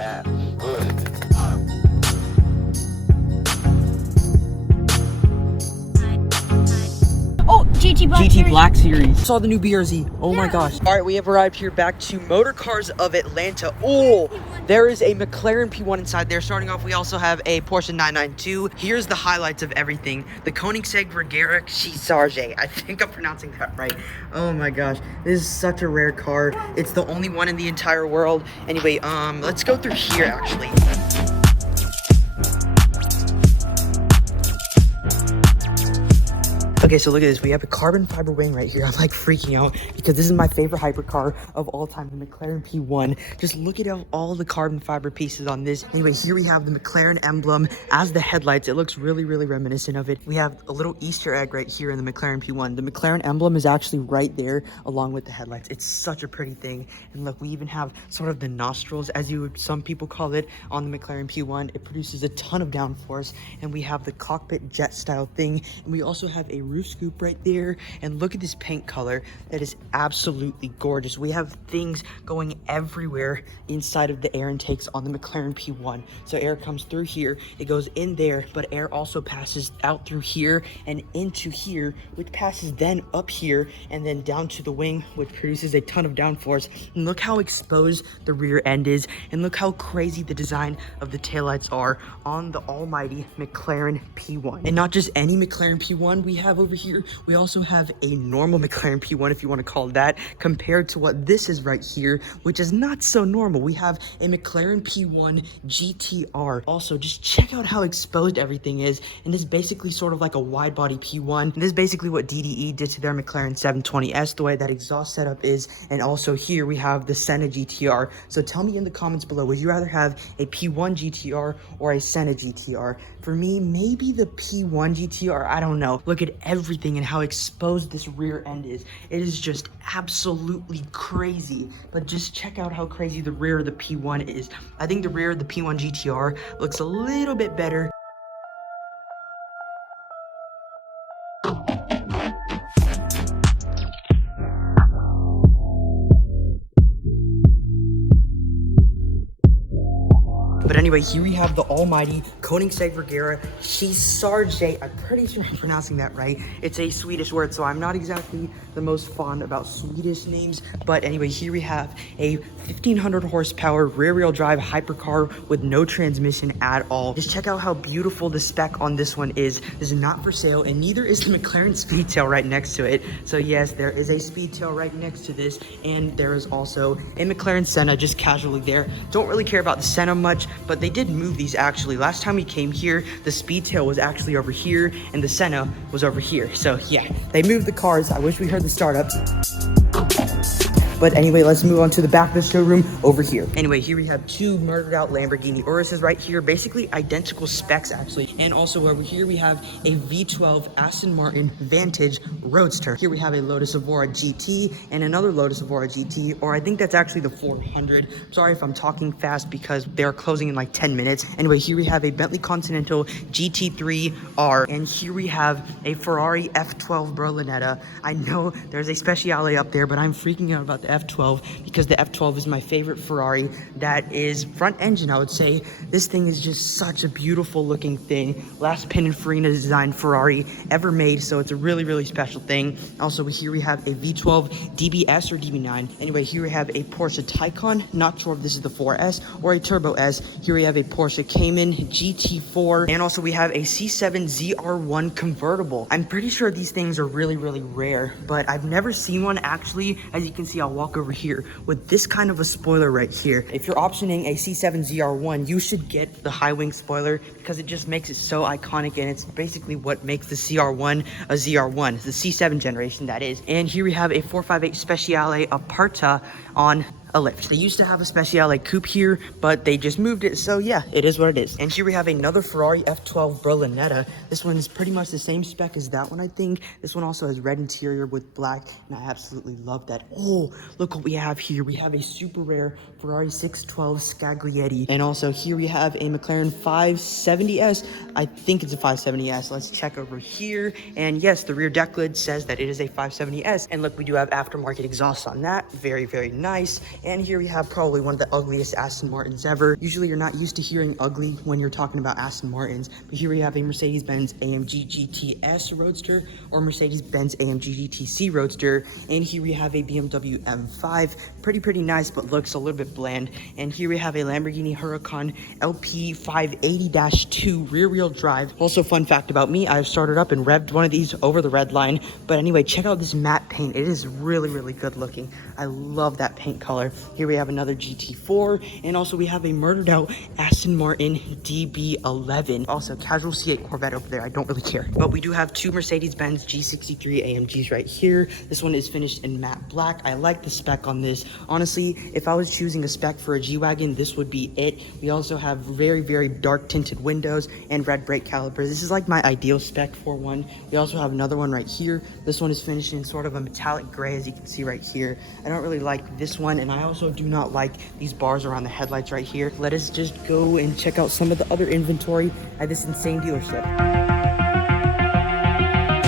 bad. Oh, GT Black GT Series. Black Series. Saw the new BRZ. Oh my gosh. All right, we have arrived here back to Motor Cars of Atlanta. Oh, there is a McLaren P1 inside there. Starting off, we also have a Porsche 992. Here's the highlights of everything. The Koenigsegg Regera Charge. I think I'm pronouncing that right. Oh my gosh, this is such a rare car. It's the only one in the entire world. Anyway, let's go through here actually. Okay, so look at this. We have a carbon fiber wing right here. I'm like freaking out because this is my favorite hypercar of all time, the McLaren P1. Just look at all the carbon fiber pieces on this. Anyway, here we have the McLaren emblem as the headlights. It looks really, really reminiscent of it. We have a little Easter egg right here in the McLaren P1. The McLaren emblem is actually right there along with the headlights. It's such a pretty thing. And look, we even have sort of the nostrils, as some people call it, on the McLaren P1. It produces a ton of downforce. And we have the cockpit jet style thing. And we also have a roof scoop right there, and look at this paint color. That is absolutely gorgeous. We have things going everywhere inside of the air intakes on the McLaren P1. So air comes through here, it goes in there, but air also passes out through here and into here, which passes then up here and then down to the wing, which produces a ton of downforce. And look how exposed the rear end is, and look how crazy the design of the taillights are on the almighty McLaren P1. And not just any McLaren P1 we have over here, we also have a normal McLaren P1, if you want to call it that, compared to what this is right here, which is not so normal. We have a McLaren P1 Gtr. Also, just check out how exposed everything is, and this is basically sort of like a wide body P1. And this is basically what DDE did to their McLaren 720S, the way that exhaust setup is. And also here we have the Senna GTR. So tell me in the comments below, would you rather have a P1 GTR or a Senna GTR? For me, maybe the P1 GTR, I don't know. Look at everything and how exposed this rear end is. It is just absolutely crazy. But just check out how crazy the rear of the P1 is. I think the rear of the P1 GTR looks a little bit better. But anyway, here we have the almighty Koenigsegg Regera Charge. I'm pretty sure I'm pronouncing that right. It's a Swedish word, so I'm not exactly the most fond about Swedish names. But anyway, here we have a 1500 horsepower rear-wheel drive hypercar with no transmission at all. Just check out how beautiful the spec on this one is. This is not for sale, and neither is the McLaren Speedtail right next to it. So yes, there is a Speedtail right next to this, and there is also a McLaren Senna just casually there. Don't really care about the Senna much, but they did move these actually. Last time we came here, the Speedtail was actually over here and the Senna was over here. So yeah, they moved the cars. I wish we heard the startup. But anyway, let's move on to the back of the showroom over here. Anyway, here we have two murdered out Lamborghini Uruses right here, basically identical specs actually. And also over here we have a V12 Aston Martin Vantage Roadster. Here we have a Lotus Evora GT and another Lotus Evora GT, or I think that's actually the 400. Sorry if I'm talking fast because they're closing in like 10 minutes. Anyway, here we have a Bentley Continental GT3R, and here we have a Ferrari F12 Berlinetta. I know there's a Speciale up there, but I'm freaking out about the F12 because the F12 is my favorite Ferrari that is front engine, I would say. This thing is just such a beautiful looking thing. Last Pininfarina designed Ferrari ever made, so it's a really, really special thing. Also, here we have a V12 DBS or DB9. Anyway, here we have a Porsche Taycan. Not sure if this is the 4S or a Turbo S. Here we have a Porsche Cayman GT4. And also we have a C7 ZR1 convertible. I'm pretty sure these things are really, really rare, but I've never seen one actually. As you can see, I'll walk over here with this kind of a spoiler right here. If you're optioning a C7 ZR1, you should get the high wing spoiler because it just makes it so iconic, and it's basically what makes the CR1 a ZR1, the C7 generation that is. And here we have a 458 Speciale Aperta on a lift. They used to have a Speciale coupe here, but they just moved it, so yeah, it is what it is. And here we have another Ferrari F12 Berlinetta. This one is pretty much the same spec as that one, I think. This one also has red interior with black, and I absolutely love that. Oh, look what we have here. We have a super rare Ferrari 612 Scaglietti, and also here we have a McLaren 570S. I think it's a 570S. Let's check over here, and yes, the rear deck lid says that it is a 570S, and look, we do have aftermarket exhaust on that. Very, very nice. And here we have probably one of the ugliest Aston Martins ever. Usually you're not used to hearing ugly when you're talking about Aston Martins, but here we have a Mercedes-Benz Amg Gts Roadster or Mercedes-Benz Amg GTC Roadster. And here we have a BMW M5, pretty nice, but looks a little bit bland. And here we have a Lamborghini Huracan Lp 580-2 rear-wheel drive. Also, fun fact about me, I've started up and revved one of these over the red line. But anyway, check out this matte paint. It is really good looking. I love that paint color. Here we have another GT4, and also we have a murdered out Aston Martin DB11. Also, casual C8 Corvette over there. I don't really care. But we do have two Mercedes-Benz G63 AMGs right here. This one is finished in matte black. I like the spec on this. Honestly, if I was choosing a spec for a G-Wagon, this would be it. We also have very dark tinted windows and red brake calipers. This is like my ideal spec for one. We also have another one right here. This one is finished in sort of a metallic gray, as you can see right here. I don't really like this one, and I also do not like these bars around the headlights right here. Let us just go and check out some of the other inventory at this insane dealership.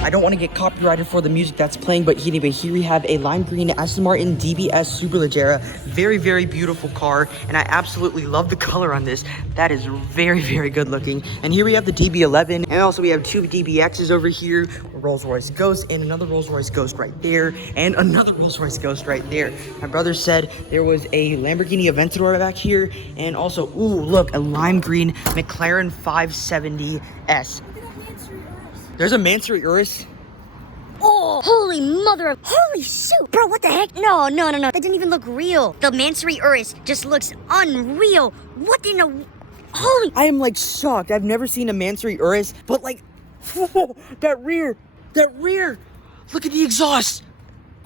I don't want to get copyrighted for the music that's playing, but anyway, here we have a lime green Aston Martin DBS Super Regera. Very beautiful car, and I absolutely love the color on this. That is very good looking. And here we have the DB11, and also we have two DBXs over here, a Rolls-Royce Ghost, and another Rolls-Royce Ghost right there, and another Rolls-Royce Ghost right there. My brother said there was a Lamborghini Aventador back here, and also, ooh, look, a lime green McLaren 570S. There's a Mansory Urus. Oh, holy mother of... Holy shoot! Bro, what the heck? No. That didn't even look real. The Mansory Urus just looks unreal. What in the... Holy... I am like shocked. I've never seen a Mansory Urus, but like... Whoa, that rear! Look at the exhaust!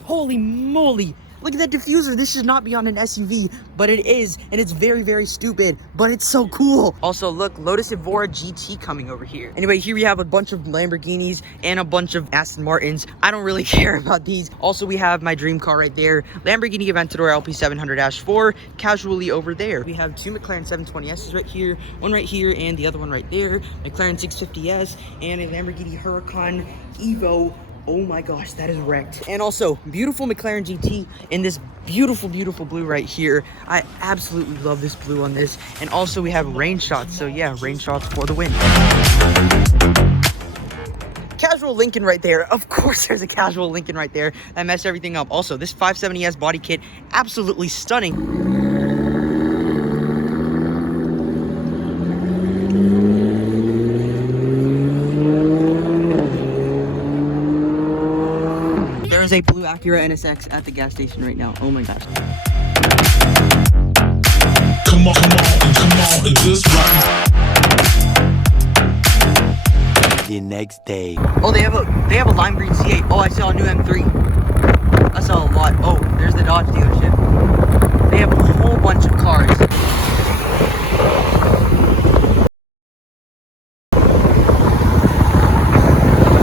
Holy moly! Look at that diffuser. This should not be on an SUV, but it is, and it's very stupid, but it's so cool. Also, look, Lotus Evora GT coming over here. Anyway, here we have a bunch of Lamborghinis and a bunch of Aston Martins. I don't really care about these. Also, we have my dream car right there, Lamborghini Aventador LP 700-4, casually over there. We have two McLaren 720Ss right here, one right here, and the other one right there, McLaren 650S, and a Lamborghini Huracan Evo. Oh my gosh, that is wrecked. And also, beautiful McLaren GT in this beautiful blue right here. I absolutely love this blue on this. And also we have rain shots. So yeah, rain shots for the win. Casual Lincoln right there. Of course there's a casual Lincoln right there. That messed everything up. Also, this 570S body kit, absolutely stunning. There's a blue Acura NSX at the gas station right now. Oh my gosh. Come on, is this right? The next day. Oh, they have a lime green C8. Oh, I saw a new M3. I saw a lot. Oh, there's the Dodge dealership. They have a whole bunch of cars.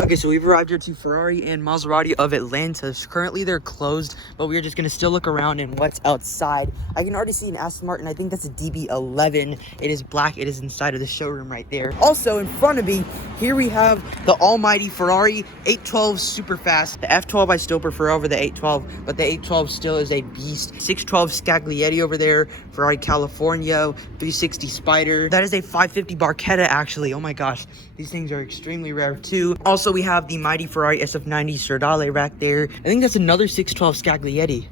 Okay, so we've arrived here to Ferrari and Maserati of Atlanta. Currently, they're closed, but we're just gonna still look around and what's outside. I can already see an Aston Martin. I think that's a DB11. It is black. It is inside of the showroom right there. Also, in front of me, here we have the almighty Ferrari 812 Superfast. The F12 I still prefer over the 812, but the 812 still is a beast. 612 Scaglietti over there. Ferrari California 360 Spider. That is a 550 Barchetta, actually. Oh my gosh, these things are extremely rare too. Also, we have the mighty Ferrari SF90 Stradale rack there. I think that's another 612 Scaglietti.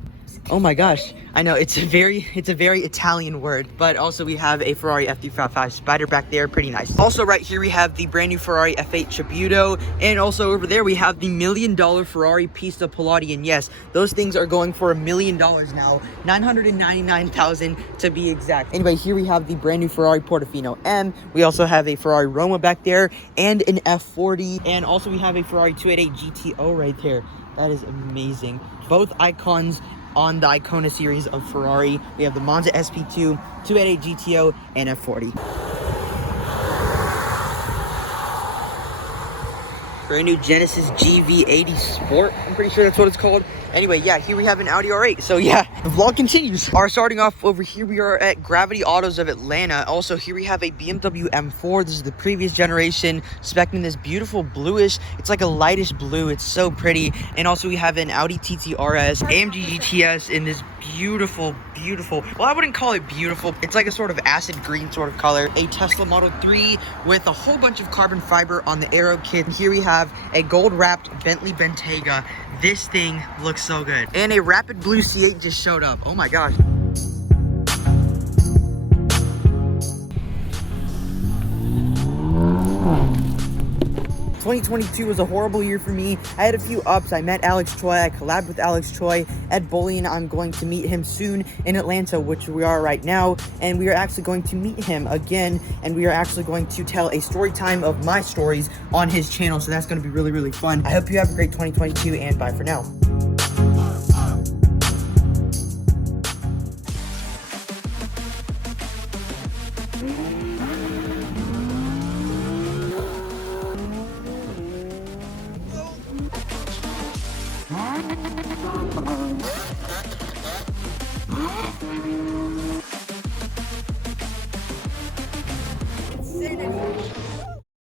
Oh my gosh, I know it's a very Italian word. But also we have a Ferrari F355 Spider back there, pretty nice. Also right here we have the brand new Ferrari F8 Tributo, and also over there we have the $1 million Ferrari Pista Palladian. Yes, those things are going for $1 million now, 999,000 to be exact. Anyway, here we have the brand new Ferrari Portofino M. We also have a Ferrari Roma back there and an F40, and also we have a Ferrari 288 GTO right there. That is amazing. Both icons on the Icona series of Ferrari. We have the Monza SP2, 288 GTO, and F40. Brand new Genesis GV80 Sport. I'm pretty sure that's what it's called. Anyway, yeah, here we have an Audi R8. So yeah, the vlog continues. Starting off over here, we are at Gravity Autos of Atlanta. Also, here we have a BMW M4. This is the previous generation, spec'ing this beautiful bluish. It's like a lightish blue. It's so pretty. And also, we have an Audi TT RS, AMG GTS in this beautiful, beautiful. Well, I wouldn't call it beautiful. It's like a sort of acid green sort of color. A Tesla Model 3 with a whole bunch of carbon fiber on the aero kit. Here we have a gold wrapped Bentley Bentayga. This thing looks so good. And a Rapid Blue C8 just showed up. Oh my gosh. 2022 was a horrible year for me. I had a few ups. I met Alex Choi. I collabed with Alex Choi at Bolian. I'm going to meet him soon in Atlanta, which we are right now. And we are actually going to meet him again. And we are actually going to tell a story time of my stories on his channel. So that's going to be really, really fun. I hope you have a great 2022 and bye for now.